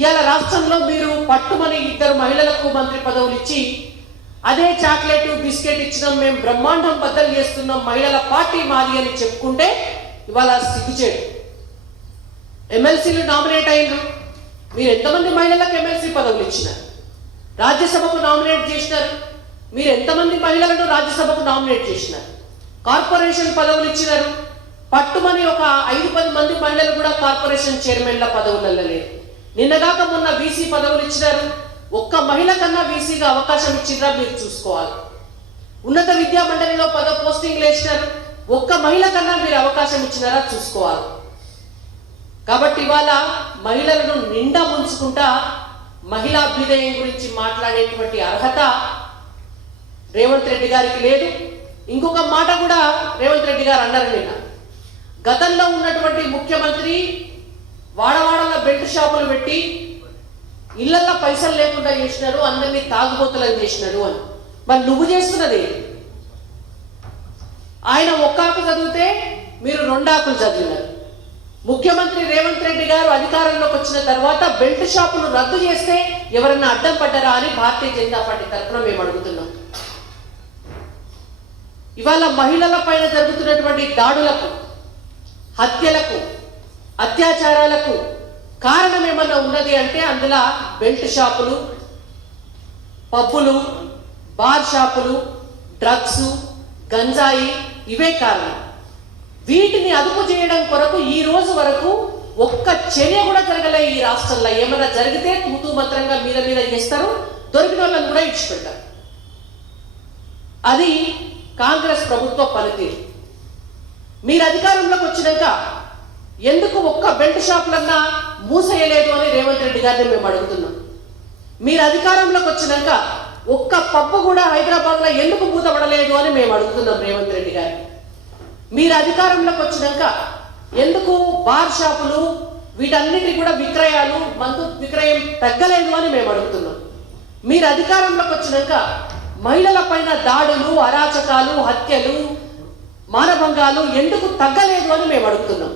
ఇవాళ రాష్ట్రంలో మీరు పట్టుమని 2 మహిళలకు మంత్రి పదవులు ఇచ్చి అదే చాక్లెట్ బిస్కెట్ ఇచ్చినాం, మేము బ్రహ్మాండం బద్దలు చేస్తున్నాం, మహిళల పార్టీ మాది అని చెప్పుకుంటే ఇవాళ సిగ్గుచేడు. ఎమ్మెల్సీలు నామినేట్ అయినరు. మీరు ఎంతమంది మహిళలకు ఎమ్మెల్సీ పదవులు ఇచ్చినారు? రాజ్యసభకు నామినేట్ చేసినారు. మీరు ఎంతమంది మహిళలను రాజ్యసభకు నామినేట్ చేసినారు? కార్పొరేషన్ పదవులు ఇచ్చినారు. పట్టుమని ఒక 5-10 మంది మహిళలు కూడా కార్పొరేషన్ చైర్మన్ల పదవులలో లేరు. నిన్నగాక మొన్న వీసీ పదవులు ఇచ్చినారు. ఒక్క మహిళ కన్నా వీసీగా అవకాశం ఇచ్చినా మీరు చూసుకోవాలి. ఉన్నత విద్యా మండలిలో పోస్టింగ్లు వేసినారు. ఒక్క మహిళ కన్నా మీరు అవకాశం ఇచ్చినారా చూసుకోవాలి. కాబట్టి ఇవాళ మహిళలను నిండా ముంచుకుంటా మహిళా అభ్యుదయం గురించి మాట్లాడేటువంటి అర్హత రేవంత్ రెడ్డి గారికి లేదు. ఇంకొక మాట కూడా రేవంత్ రెడ్డి గారు అన్నారు నిన్న, గతంలో ఉన్నటువంటి ముఖ్యమంత్రి వాడవాడల బెల్ట్ షాపులు పెట్టి ఇళ్లల్లో పైసలు లేకుండా చేసినారు, అందరినీ తాగుబోతులను చేసినారు అని. మరి నువ్వు చేస్తున్నది, ఆయన 1 ఆకు చదివితే మీరు 2 ఆకులు చదివినారు. ముఖ్యమంత్రి రేవంత్ రెడ్డి గారు అధికారంలోకి వచ్చిన తర్వాత బెల్ట్ షాపులు రద్దు చేస్తే ఎవరన్నా అడ్డం పడ్డారా అని భారతీయ జనతా పార్టీ తరఫున మేము అడుగుతున్నాం. ఇవాళ మహిళల పైన జరుగుతున్నటువంటి దాడులకు, హత్యలకు, అత్యాచారాలకు కారణం ఏమన్నా ఉన్నది అంటే అందులో బెల్ట్ షాపులు, పబ్బులు, బార్ షాపులు, డ్రగ్స్, గంజాయి ఇవే కారణం. వీటిని అదుపు చేయడం కొరకు ఈ రోజు వరకు ఒక్క చర్య కూడా జరగలే ఈ రాష్ట్రంలో. ఏమన్నా జరిగితే తూతూ మంత్రంగా మీద చేస్తారు, దొరికిన వాళ్ళని కూడా ఇచ్చిపెట్టారు. అది కాంగ్రెస్ ప్రభుత్వ పనితీరు. మీరు అధికారంలోకి వచ్చినాక ఎందుకు ఒక్క బెల్ట్ షాపులన్నా మూసేయలేదు అని రేవంత్ రెడ్డి గారిని మేము అడుగుతున్నాం. మీరు అధికారంలోకి వచ్చినాక ఒక్క పబ్బు కూడా హైదరాబాద్లో ఎందుకు మూతపడలేదు అని మేము అడుగుతున్నాం రేవంత్ రెడ్డి గారిని. మీరు అధికారంలోకి వచ్చినాక ఎందుకు బార్ షాపులు వీటన్నిటి కూడా విక్రయాలు, మందు విక్రయం తగ్గలేదు అని మేము అడుగుతున్నాం. మీరు అధికారంలోకి వచ్చినాక మహిళల పైన దాడులు, అరాచకాలు, హత్యలు, మానభంగాలు ఎందుకు తగ్గలేదు అని మేము అడుగుతున్నాం.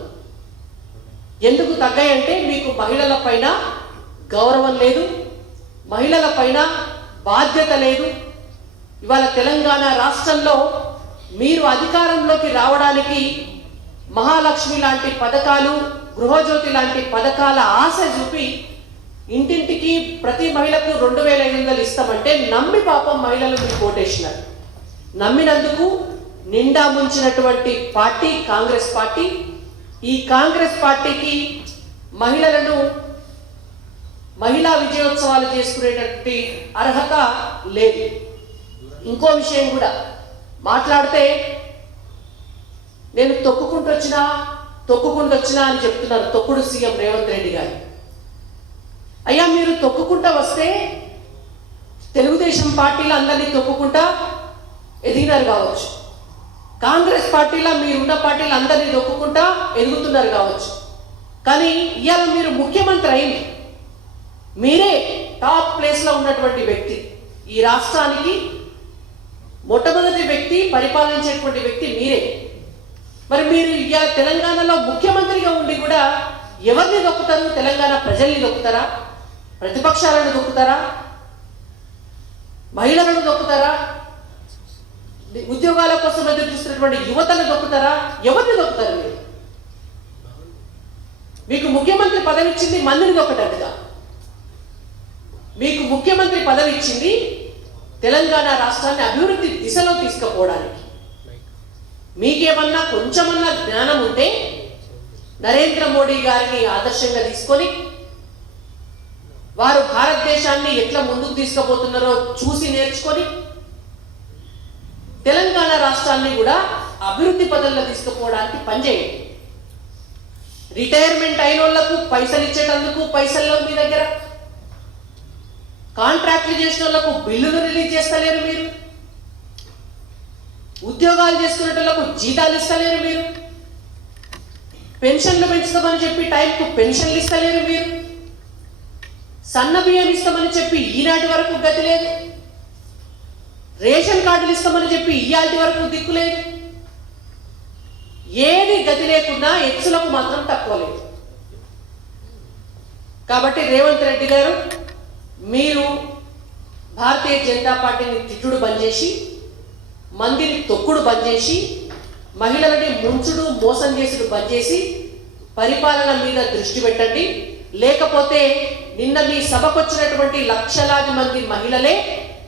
ఎందుకు తగ్గాయంటే మీకు మహిళల పైన గౌరవం లేదు, మహిళల పైన బాధ్యత లేదు. ఇవాళ తెలంగాణ రాష్ట్రంలో మీరు అధికారంలోకి రావడానికి మహాలక్ష్మి లాంటి పథకాలు, గృహజ్యోతి లాంటి పథకాల ఆశ చూపి ఇంటింటికి ప్రతి మహిళకు 2500 ఇస్తామంటే నమ్మి పాపం మహిళలు మీరు ఓటేసినారు. నమ్మినందుకు నిండా ముంచినటువంటి పార్టీ కాంగ్రెస్ పార్టీ. ఈ కాంగ్రెస్ పార్టీకి మహిళలను మహిళా విజయోత్సవాలు చేసుకునేటటువంటి అర్హత లేదు. ఇంకో విషయం కూడా మాట్లాడితే నేను తొక్కుకుంటూ వచ్చినా అని చెప్తున్నారు తొక్కుడు సీఎం రేవంత్ రెడ్డి గారు. అయ్యా మీరు తొక్కుకుంటా వస్తే తెలుగుదేశం పార్టీలో అందరినీ తొక్కుకుంటా ఎదిగినారు కావచ్చు, కాంగ్రెస్ పార్టీలో మీరున్న పార్టీలు అందరినీ తొక్కుకుంటా ఎదుగుతున్నారు కావచ్చు. కానీ ఇవాళ మీరు ముఖ్యమంత్రి అయింది, మీరే టాప్ ప్లేస్లో ఉన్నటువంటి వ్యక్తి, ఈ రాష్ట్రానికి మొట్టమొదటి వ్యక్తి, పరిపాలించేటువంటి వ్యక్తి మీరే. మరి మీరు ఇవాళ తెలంగాణలో ముఖ్యమంత్రిగా ఉండి కూడా ఎవరిని దొక్కుతారు? తెలంగాణ ప్రజల్ని దొక్కుతారా? ప్రతిపక్షాలను దొక్కుతారా? మహిళలను దొక్కుతారా? ఉద్యోగాల కోసం ఎదురు చూస్తున్నటువంటి యువతను దొక్కుతారా? ఎవరిని దొక్కుతారు మీరు? మీకు ముఖ్యమంత్రి పదవి ఇచ్చింది మందిని దొక్కటట్టుగా. మీకు ముఖ్యమంత్రి పదవి ఇచ్చింది తెలంగాణ రాష్ట్రాన్ని అభివృద్ధి దిశలో తీసుకుపోవడానికి. మీకేమన్నా కొంచెమన్నా జ్ఞానం ఉంటే నరేంద్ర మోడీ గారిని ఆదర్శంగా తీసుకొని వారు భారతదేశాన్ని ఎట్లా ముందుకు తీసుకుపోతున్నారో చూసి నేర్చుకొని తెలంగాణ రాష్ట్రాన్ని కూడా అభివృద్ధి పదంలో తీసుకుపోవడానికి పనిచేయండి. రిటైర్మెంట్ అయిన వాళ్లకు పైసలు ఇచ్చేటందుకు పైసల్లో మీ దగ్గర, కాంట్రాక్ట్లు చేసిన వాళ్లకు బిల్లులు రిలీజ్ చేస్తలేరు మీరు, ఉద్యోగాలు చేసుకునేటోళ్లకు జీతాలు ఇస్తలేరు మీరు, పెన్షన్లు పెంచుతామని చెప్పి టైంకు పెన్షన్లు ఇస్తలేరు మీరు, సన్న బియ్యం ఇస్తామని చెప్పి ఈనాటి వరకు గతి లేదు, రేషన్ కార్డులు ఇస్తామని చెప్పి ఇయాటి వరకు దిక్కు లేదు. ఏది గతి లేకున్నా ఎత్తులకు మాత్రం తక్కువ లేదు. కాబట్టి రేవంత్ రెడ్డి గారు, మీరు భారతీయ జనతా పార్టీని తిట్టుడు బంద్ చేసి, మందిని తొక్కుడు బంద్ చేసి, మహిళలని ముంచుడు మోసం చేసుడు బంద్ చేసి పరిపాలన మీద దృష్టి పెట్టండి. లేకపోతే నిన్న మీ సభకు వచ్చినటువంటి లక్షలాది మంది మహిళలే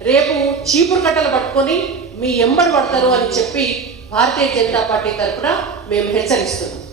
రేపు చీపురు కట్టలు పట్టుకొని మీ ఎంబడి పడతారు అని చెప్పి భారతీయ జనతా పార్టీ తరఫున మేము హెచ్చరిస్తున్నాం.